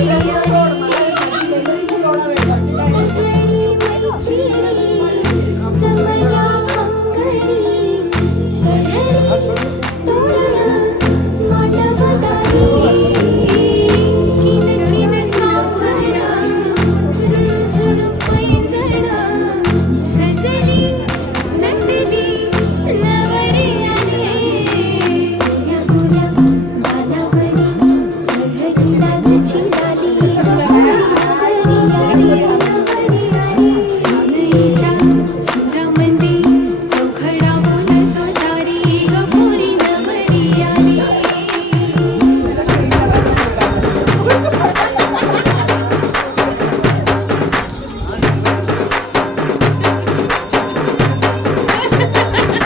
y de alguna forma